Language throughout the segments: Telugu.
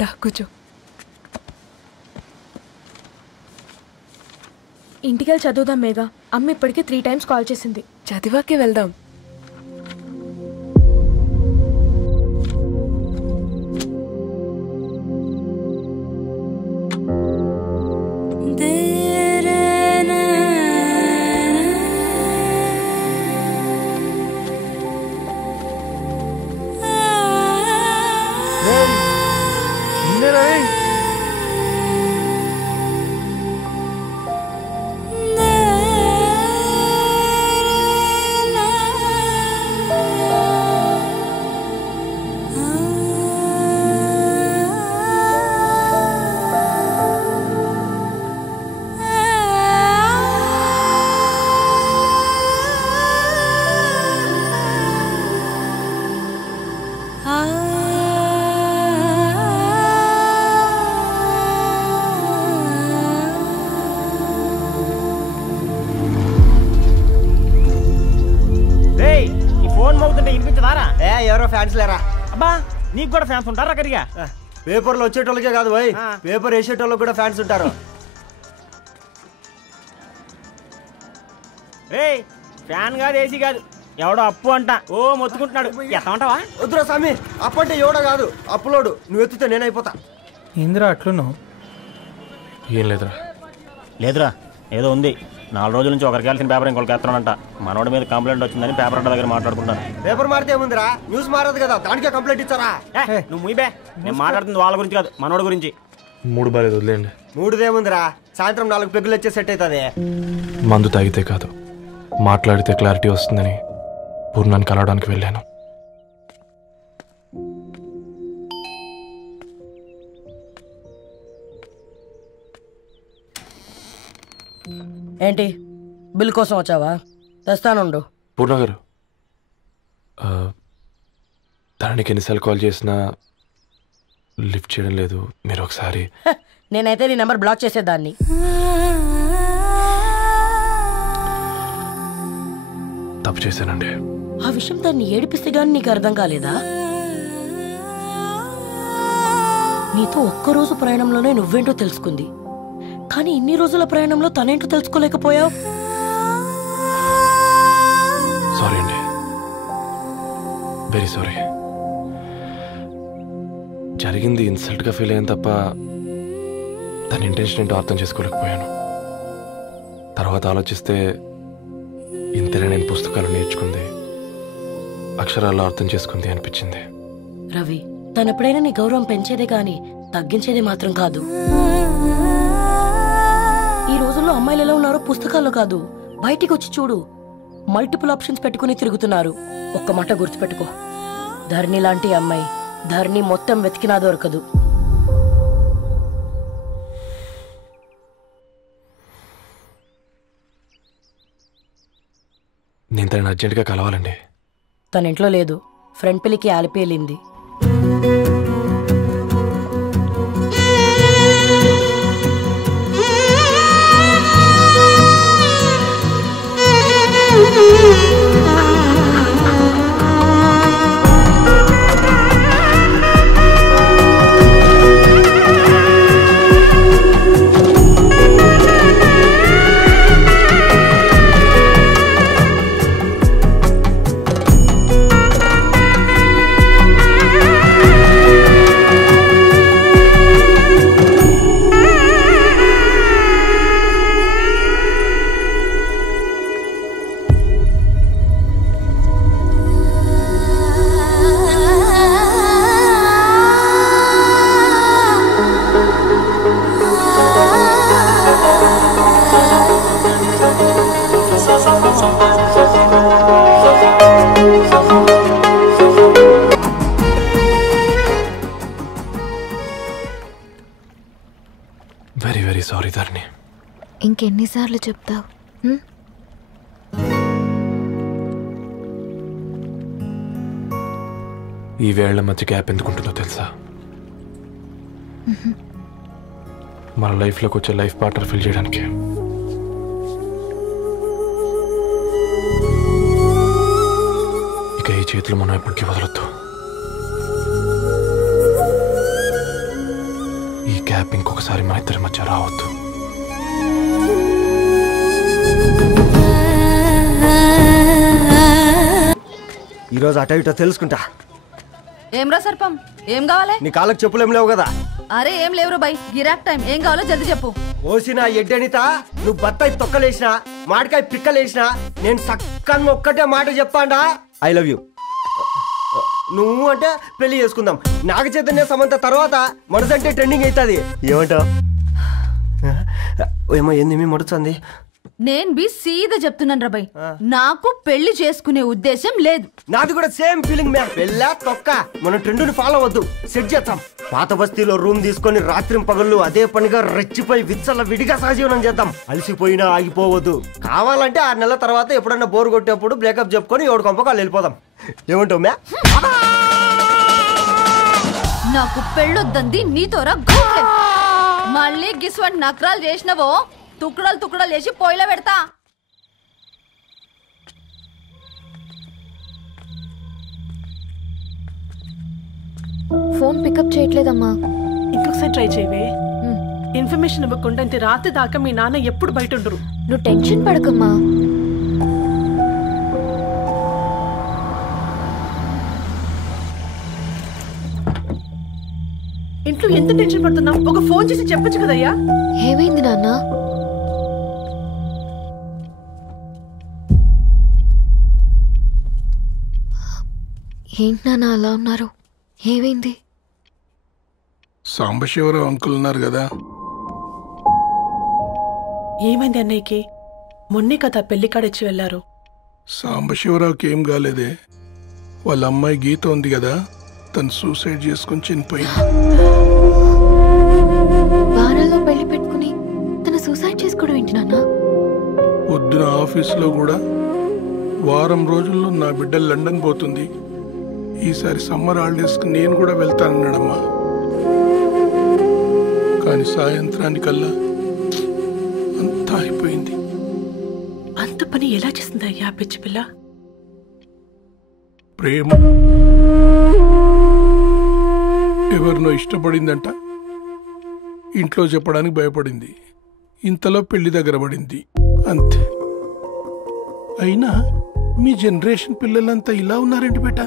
దా కూర్చో. ఇంటికెళ్ళి చదువుదాం మేఘా. అమ్మ ఇప్పటికే 3 times కాల్ చేసింది. చదివాకే వెళ్దాం. ఎవరో ఫ్యాన్స్ లేరా? అబ్బా నీకు కూడా ఫ్యాన్స్ ఉంటారా? కరిగా పేపర్లో వచ్చేటోళ్ళకే కాదు భయ్, పేపర్ వేసేటోళ్ళకి కూడా ఫ్యాన్స్ ఉంటారు. ఏయ్ ఫ్యాన్ కాదు, ఏసీ కాదు, ఎవడో అప్పు అంట ఓ మొత్తుకుంటున్నాడు. ఎత్తమంటావా? వద్దురా స్వామి, అప్పు అంటే ఎవడో కాదు, అప్పులోడు. నువ్వు ఎత్తుతే నేనైపోతా. ఏందిరా అట్లున్నావు? ఏం లేదురా. లేదురా, ఏదో ఉంది. 4 రోజుల నుంచి ఒకరికి వెళ్ళిన పేపర్ ఇంకొకరికి ఎత్తనంట. మనోడి మీద కంప్లైంట్ వచ్చిందని పేపర్ అంట దగ్గర మాట్లాడుకుంటాను. పేపర్ మారితే ఏముందిరా, న్యూస్ మారదు కదా, దానికే కంప్లైంట్ ఇచ్చారా? నువ్వు ముయ్యబే, నేను మాట్లాడుతుంది వాళ్ళ గురించి కాదు, మనోడి గురించి. 3 బాలేదు, వదిలేండి. 3దేముందిరా, సాయంత్రం 4 పెగ్గులు వచ్చే సెట్ అవుతుంది. మందు తాగితే కాదు, మాట్లాడితే క్లారిటీ వస్తుందని పూర్ణాన్ని కలవడానికి వెళ్ళాను. ఏంటి బిల్ కోసం వచ్చావా? తెస్తానుండు. పూర్ణ గారు, తనకి ఎన్నిసార్లు కాల్ చేసినా లిఫ్ట్ చేయడం లేదు. మీరు ఒకసారి. నేనైతే నీ నెంబర్ బ్లాక్ చేసేదాన్ని. తప్పు చేశానండి. ఆ విషయం దాన్ని ఏడిపిస్తే గానీ నీకు అర్థం కాలేదా? నీతో ఒక్కరోజు ప్రయాణంలోనే నువ్వేంటో తెలుసుకుంది, కానీ ఇన్ని రోజుల ప్రయాణంలో తనేంటో తెలుసుకోలేకపోయావు. సారీ అండి, వెరీ సారీ. జరిగింది ఇన్సల్ట్గా ఫీల్ అయ్యాను తప్ప తన ఇంటెన్షన్ ఏంటో అర్థం చేసుకోలేకపోయాను. తర్వాత ఆలోచిస్తే ఇంతనే నేను పుస్తకాలు నేర్చుకుంది, అక్షరాల్లో అర్థం చేసుకుంది అనిపించింది. రవి, తనెప్పుడైనా నీ గౌరవం పెంచేదే గాని తగ్గించేదే మాత్రం కాదు. ఈ రోజుల్లో అమ్మాయిలు ఎలా ఉన్నారో పుస్తకాల్లో కాదు, బయటికి వచ్చి చూడు. మల్టిపుల్ ఆప్షన్స్ పెట్టుకుని తిరుగుతున్నారు. ఒక్క మాట గుర్తుపెట్టుకో, ధరణి లాంటి అమ్మాయి ధరణి మొత్తం వెతికినా దొరకదు. నేను తనని అర్జెంటుగా కలవాలండి. తన ఇంట్లో లేదు, ఫ్రెండ్ పెళ్లికి ఆలిపి వెళ్ళింది. వెరీ వెరీ సారీ ధరణి. ఇంకెన్నిసార్లు చెప్తావు? ఈ వేళ్ల మధ్య గ్యాప్ ఎందుకుంటుందో తెలుసా? మన లైఫ్లోకి వచ్చే లైఫ్ పార్ట్నర్ ఫిల్ చేయడానికి. ఇక ఈ చేతులు మనం ఎప్పటికీ వదలొద్దు. ఇంకొకసారి మన ఇద్దరి మధ్య రావద్దు. ఈరోజు అట ఇటో తెలుసుకుంటా. ఏమ్రా సర్పం, ఏం కావాలి? నీ కాళ్ళకి చెప్పులేం లేవు కదా? అరే ఏం లేవురా బై, గిరాక్ టైం. ఏం కావాలో జల్దీ చెప్పు. ఓసిన ఎడ్డనిత, నువ్వు బత్తాయి తొక్కలేసినా మాడికాయ పిక్కలేసినా నేను సక్కన్ ఒక్కటే మాట చెప్పాండా, ఐ లవ్ యూ. నువ్వు అంటే పెళ్లి చేసుకుందాం. నాగ చైతన్య సమంత తర్వాత మనసంటే ట్రెండింగ్ అవుతుంది. ఏమంటావు? ఏమో ఏంది మీ మడుతుంది? నేను బి సీదా చెప్తున్నాను రా బై, నాకు పెళ్లి చేసుకునే ఉద్దేశం లేదు. నాది కూడా సేమ్ ఫీలింగ్ మ్యామ్. పెళ్ళా తొక్క, మనం ట్రెండ్ని ఫాలో అవ్వద్దు, సెట్ చేద్దాం. పాత బస్తీలో రూమ్ తీసుకొని రాత్రి పగళ్ళు అదే పనిగా రెచ్చిపోయి విచ్చల విడిగా సహజీవనం చేద్దాం. అలసిపోయినా ఆగిపోవద్దు. కావాలంటే 6 నెలల తర్వాత ఎప్పుడన్నా బోర్ కొట్టేప్పుడు బ్రేకప్ చెప్పుకొని ఎవడు కొంపకాలు వెళ్ళిపోదాం. ఏమంటావు మ్యా? నాకు పెళ్ళొద్దంది నీతోరా. మళ్ళీ గిస్వంటి నక్రాలు చేసినవో తుక్కడలు తుక్కడలు చేసి పొయ్యిలో పెడతా. ఫోన్ పికప్ చేయట్లేదమ్మా. ఇంకొకసారి ట్రై చేయవే. ఇన్ఫర్మేషన్ ఇవ్వకుండా ఇంత రాత్రి దాకా మీ నాన్న ఎప్పుడు బయట ఉండరు. నువ్వు టెన్షన్ పడకమ్మా. ఇంట్లో ఎంత టెన్షన్ పడుతున్నావు? ఒక ఫోన్ చేసి చెప్పొచ్చు కదయ్యా. ఏమైంది నాన్న? ఏంటి నాన్న అలా ఉన్నారు? ఏమైంది? సాంబశివరావు అంకుల్ ఉన్నారు కదా. ఏమైంది అన్నయ్యకి? మొన్నే కదా పెళ్లి కాడిచ్చి వెళ్ళారు. సాంబశివరావుకి ఏం కాలేదే. వాళ్ళ అమ్మాయి గీత ఉంది కదా, తను సూసైడ్ చేసుకుని చనిపోయింది. వారాల్లో పెళ్లి పెట్టుకుని తను సూసైడ్ చేసుకోవడం ఏంటి నాన్న? పొద్దున ఆఫీసులో కూడా వారం రోజుల్లో నా బిడ్డ లండన్ పోతుంది, ఈసారి సమ్మర్ హాలిడేస్కి నేను కూడా వెళ్తానన్నాడమ్మా. కానీ సాయంత్రానికల్లా అంతా అయిపోయింది. అంత పని ఎలా చేస్తుందయ్యా పిచ్చి పిల్ల? ప్రేమ ఎవరినో ఇష్టపడిందంట, ఇంట్లో చెప్పడానికి భయపడింది. ఇంతలో పెళ్లి దగ్గర పడింది, అంతే. అయినా మీ జనరేషన్ పిల్లలంతా ఇలా ఉన్నారేంటి బేట?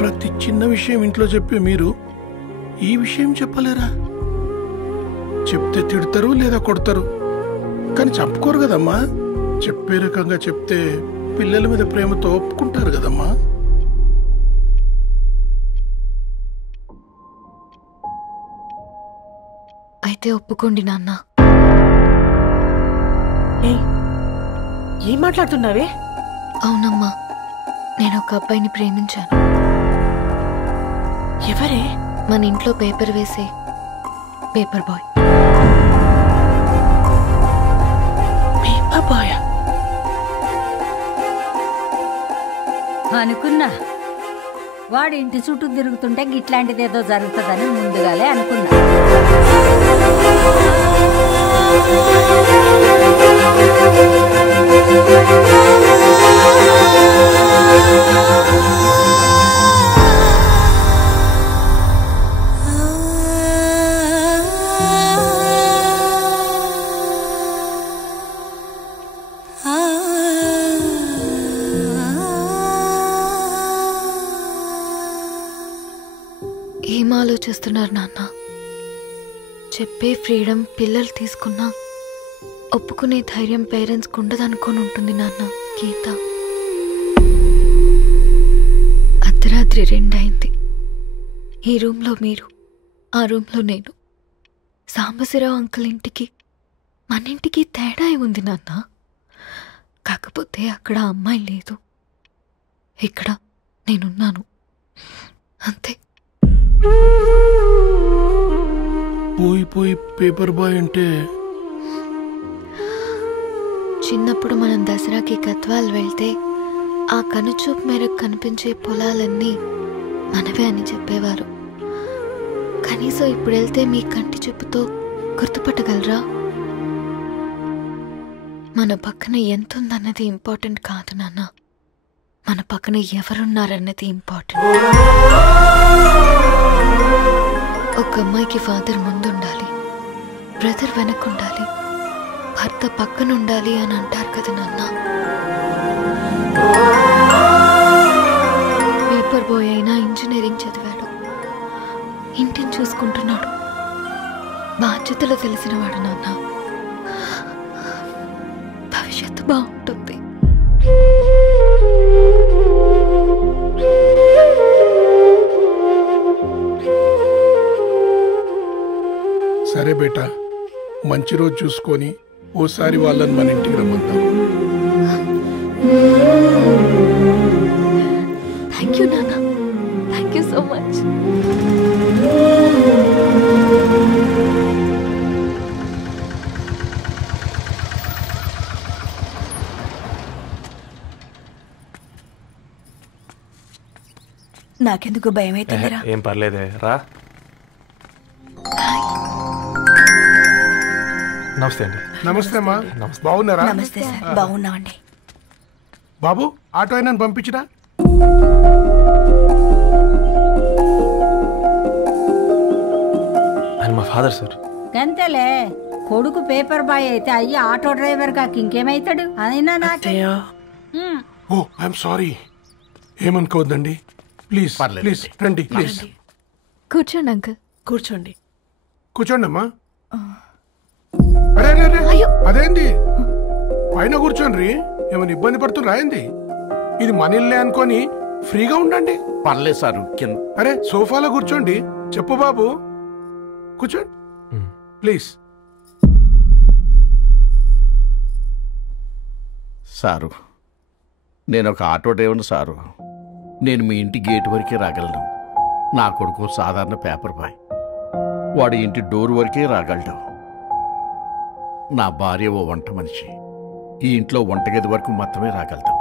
ప్రతి చిన్న విషయం ఇంట్లో చెప్పే మీరు ఈ విషయం చెప్పలేరా? చెప్తే తిడతారు లేదా కొడతారు, కానీ చెప్పుకోరు కదమ్మా. చెప్పే రకంగా చెప్తే పిల్లల మీద ప్రేమతో ఒప్పుకుంటారు కదమ్మా. అయితే ఒప్పుకోండి నాన్న. ఏం మాట్లాడుతున్నావే? అవునమ్మా, నేను ఒక అబ్బాయిని ప్రేమించాను. ఎవరే? మన ఇంట్లో పేపర్ వేసే పేపర్ బాయ్. పేపర్ బాయ్ అనుకున్నా. వాడి ఇంటి చుట్టూ తిరుగుతుంటే గిట్లాంటిది ఏదో జరుగుతుందని ముందుగాలే అనుకున్నా. ఏం ఆలోచిస్తున్నారు నాన్న? చెప్పే ఫ్రీడమ్ పిల్లలు తీసుకున్నా ఒప్పుకునే ధైర్యం పేరెంట్స్కి ఉండదనుకొని ఉంటుంది నాన్న. గీత అర్ధరాత్రి 2 అయింది. ఈ రూమ్లో మీరు, ఆ రూమ్లో నేను. సాంబశివరావు అంకుల్ ఇంటికి మన ఇంటికి తేడా ఉంది నాన్న. కాకపోతే అక్కడ అమ్మాయి లేదు, ఇక్కడ నేనున్నాను, అంతే. పోయి పేపర్ బాయ్ అంటే చిన్నప్పుడు మనం దసరాకి గద్వాల్ వెళ్తే ఆ కనుచూపు మేరకు కనిపించే పొలాలన్నీ మనవే అని చెప్పేవారు. కనీసం ఇప్పుడు వెళ్తే మీ కంటి చూపుతో గుర్తుపట్టగలరా? మన పక్కన ఎంతుందన్నది ఇంపార్టెంట్ కాదు నాన్న, మన పక్కన ఎవరున్నారన్నది ఇంపార్టెంట్. ఒక అమ్మాయికి ఫాదర్ ముందుండాలి, బ్రదర్ వెనకుండాలి, భర్త పక్కన ఉండాలి అని అంటారు కదా నాన్న. పేపర్ బాయ్ అయినా ఇంజనీరింగ్ చదివాడు, ఇంటిని చూసుకుంటున్నాడు, బాధ్యతలు తెలిసినవాడు నాన్న. భవిష్యత్తు బాగుంటుంది. సరే బేటా, మంచి రోజు చూసుకొని ఓసారి వాళ్ళని మన ఇంటికి రమ్మందాం. థ్యాంక్ యూ నాన్న, థ్యాంక్ యూ సో మచ్. నాకెందుకు భయం అవుతుందిరా. ఏం పర్లేదే రా. నమస్తే అండి. నమస్తే అమ్మా, బాగున్నారా? నమస్తే సార్, బాగున్నామండి. బాబు, ఆటో అయినా పంపించరా? ఆయన మా ఫాదర్ సార్. గంతేలే, కొడుకు పేపర్ బాయ్ అయితే అయ్యి ఆటో డ్రైవర్ కాక ఇంకేమైతాడు? అయినా నాకే. ఓ ఐఎమ్ సారీ, ఏమనుకోవద్దండి. ప్లీజ్ ప్లీజ్ రండి, ప్లీజ్ కూర్చోండి అంకుల్. కూర్చోండి. కూర్చోండి అమ్మా. అరే అరే అరే, అదేంది పైన కూర్చోండి? ఏమైనా ఇబ్బంది పడుతున్నా ఏంది? ఇది మన ఇల్లే అనుకొని ఫ్రీగా ఉండండి. పర్లేదు సారు. అరే సోఫాలో కూర్చోండి. చెప్పు బాబు, కూర్చోండి ప్లీజ్. సారు, నేను ఒక ఆటో డ్రైవర్ని సారు. నేను మీ ఇంటి గేట్ వరకే రాగలను. నా కొడుకు సాధారణ పేపర్ బాయ్, వాడి ఇంటి డోర్ వరకే రాగలడు. నా భార్య ఓ వంట మనిషి, ఈ ఇంట్లో వంటగది వరకు మాత్రమే రాగలుగుతాం.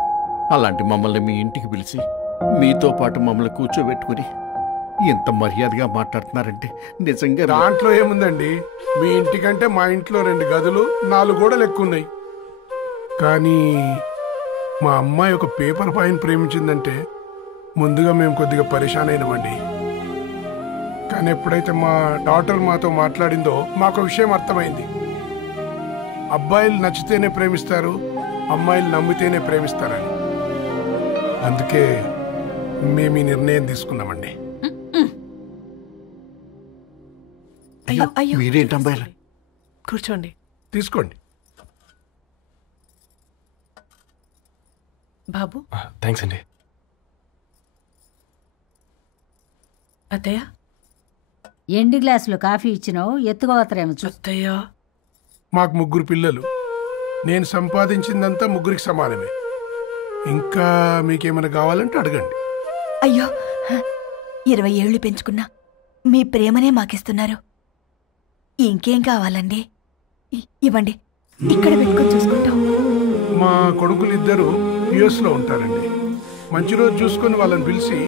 అలాంటి మమ్మల్ని మీ ఇంటికి పిలిచి మీతో పాటు మమ్మల్ని కూర్చోబెట్టుకుని ఎంత మర్యాదగా మాట్లాడుతున్నారంటే నిజంగా. దాంట్లో ఏముందండి, మీ ఇంటికంటే మా ఇంట్లో 2 గదులు 4 గోడలు ఎక్కువ ఉన్నాయి. కానీ మా అమ్మాయి ఒక పేపర్ బాయ్ని ప్రేమించిందంటే ముందుగా మేము కొద్దిగా పరేషాన్ అయినామండి. కానీ ఎప్పుడైతే మా డాటర్ మాతో మాట్లాడిందో మాకు విషయం అర్థమైంది. అబ్బాయిలు నచ్చితేనే ప్రేమిస్తారు, అమ్మాయిలు నమ్మితేనే ప్రేమిస్తారని. అందుకే మేము ఈ నిర్ణయం తీసుకున్నామండి. మీరేంటి అమ్మాయిలు? కూర్చోండి. తీసుకోండి బాబు. థ్యాంక్స్ అండి. అత్తయ్య, ఎండి గ్లాసులో కాఫీ ఇచ్చినావు, ఎత్తుకోవతరేమో అత్తయ్య. మాకు 3 పిల్లలు. నేను సంపాదించిందంతా 3కి సమానమే. ఇంకా మీకేమైనా కావాలంటే అడగండి. అయ్యో, 20 ఏళ్ళు పెంచుకున్నా మీ ప్రేమనే మాకిస్తున్నారు. ఇంకేం కావాలండి? ఇవ్వండి, ఇక్కడ పెట్టుకొని చూసుకుంటాం. మా కొడుకులు 2 యుఎస్లో ఉంటారండి. మంచి రోజు చూసుకొని వాళ్ళని పిలిచి